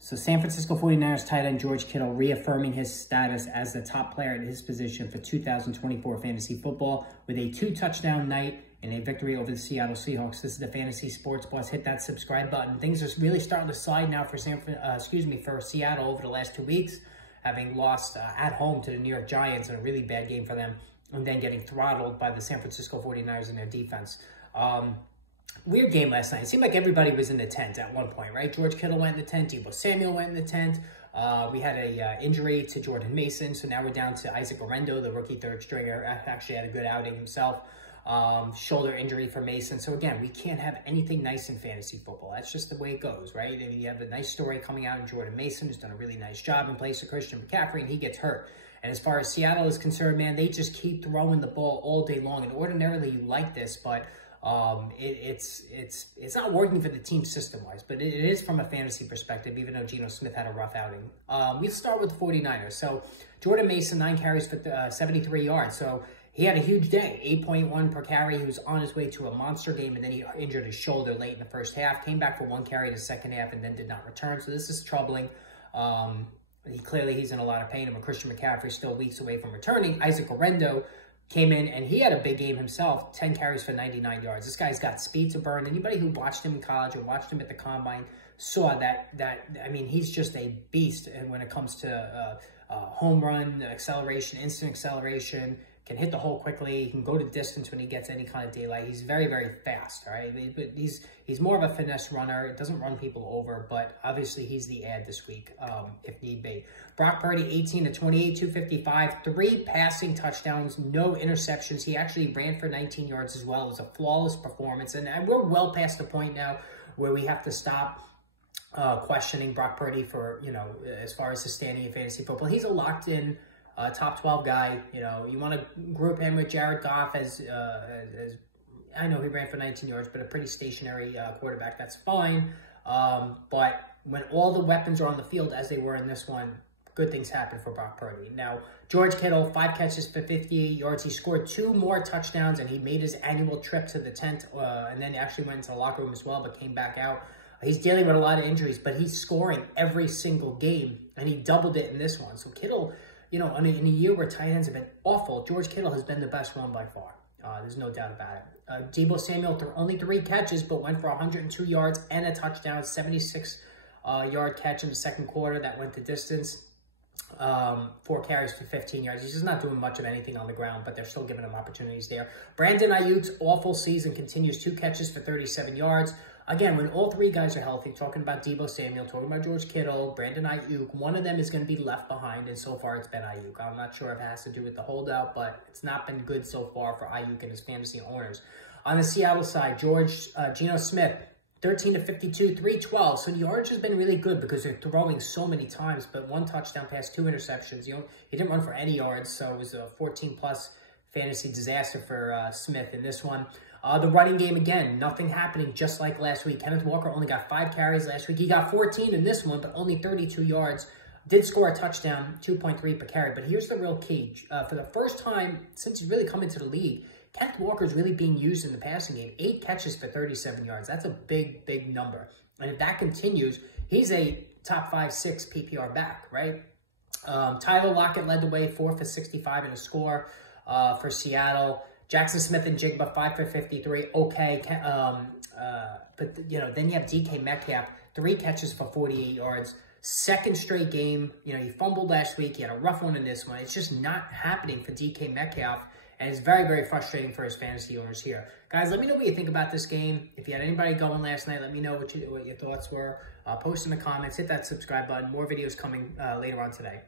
So San Francisco 49ers tight end George Kittle reaffirming his status as the top player at his position for 2024 fantasy football with a 2-touchdown night and a victory over the Seattle Seahawks. This is the Fantasy Sports Boss. Hit that subscribe button. Things are really starting to slide now for for Seattle over the last 2 weeks, having lost at home to the New York Giants in a really bad game for them, and then getting throttled by the San Francisco 49ers in their defense. Weird game last night. It seemed like everybody was in the tent at one point, right? George Kittle went in the tent. Deebo Samuel went in the tent. We had a injury to Jordan Mason, so now we're down to Isaac Orendo, the rookie third stringer. Actually had a good outing himself. Shoulder injury for Mason. So again, we can't have anything nice in fantasy football. That's just the way it goes, right? I mean, you have a nice story coming out in Jordan Mason, who's done a really nice job in place of Christian McCaffrey, and he gets hurt. And as far as Seattle is concerned, man, they just keep throwing the ball all day long. And ordinarily you like this, but it's not working for the team system-wise, but it is from a fantasy perspective, even though Geno Smith had a rough outing. We'll start with the 49ers. So Jordan Mason, 9 carries for 73 yards. So he had a huge day, 8.1 per carry. He was on his way to a monster game, and then he injured his shoulder late in the first half, came back for 1 carry in the second half, and then did not return. So this is troubling. He's in a lot of pain, and Christian McCaffrey still weeks away from returning. Isaac Orendo came in, and he had a big game himself, 10 carries for 99 yards. This guy's got speed to burn. Anybody who watched him in college or watched him at the Combine saw that I mean, he's just a beast. And when it comes to home run, acceleration, instant acceleration, can hit the hole quickly. He can go to distance when he gets any kind of daylight. He's very, very fast, all right? But he's more of a finesse runner. Doesn't run people over, but obviously he's the add this week if need be. Brock Purdy, 18 to 28, 255, 3 passing touchdowns, no interceptions. He actually ran for 19 yards as well. It was a flawless performance, and we're well past the point now where we have to stop questioning Brock Purdy for, as far as his standing in fantasy football. He's a locked-in top 12 guy. You want to group him with Jared Goff as I know he ran for 19 yards, but a pretty stationary quarterback. That's fine. But when all the weapons are on the field, as they were in this one, good things happen for Brock Purdy. Now, George Kittle, 5 catches for 58 yards. He scored 2 more touchdowns, and he made his annual trip to the tent, and then actually went into the locker room as well, but came back out. He's dealing with a lot of injuries, but he's scoring every single game, and he doubled it in this one. So Kittle, in a year where tight ends have been awful, George Kittle has been the best one by far. There's no doubt about it. Deebo Samuel, only 3 catches, but went for 102 yards and a touchdown, 76-yard catch in the second quarter that went the distance. 4 carries for 15 yards. He's just not doing much of anything on the ground, but they're still giving him opportunities there. Brandon Ayuk's awful season continues, 2 catches for 37 yards. Again, when all 3 guys are healthy, talking about Deebo Samuel, talking about George Kittle, Brandon Ayuk, one of them is going to be left behind, and so far it's been Ayuk. I'm not sure if it has to do with the holdout, but it's not been good so far for Ayuk and his fantasy owners. On the Seattle side, Geno Smith, 13 to 52, 312. So the yardage has been really good because they're throwing so many times, but 1 touchdown pass, 2 interceptions. He didn't run for any yards, so it was a 14-plus fantasy disaster for Smith in this one. The running game, again, nothing happening, just like last week. Kenneth Walker only got 5 carries last week. He got 14 in this one, but only 32 yards. Did score a touchdown, 2.3 per carry. But here's the real key. For the first time since he's really come into the league, Kenneth Walker is really being used in the passing game. 8 catches for 37 yards. That's a big, big number. And if that continues, he's a top 5, 6 PPR back, right? Tyler Lockett led the way, 4 for 65 in a score for Seattle. Jackson Smith and Jigba, 5 for 53. Okay. But, then you have DK Metcalf, 3 catches for 48 yards. Second straight game. He fumbled last week. He had a rough one in this one. It's just not happening for DK Metcalf. And it's very, very frustrating for his fantasy owners here. Guys, let me know what you think about this game. If you had anybody going last night, let me know what your thoughts were. Post in the comments. Hit that subscribe button. More videos coming later on today.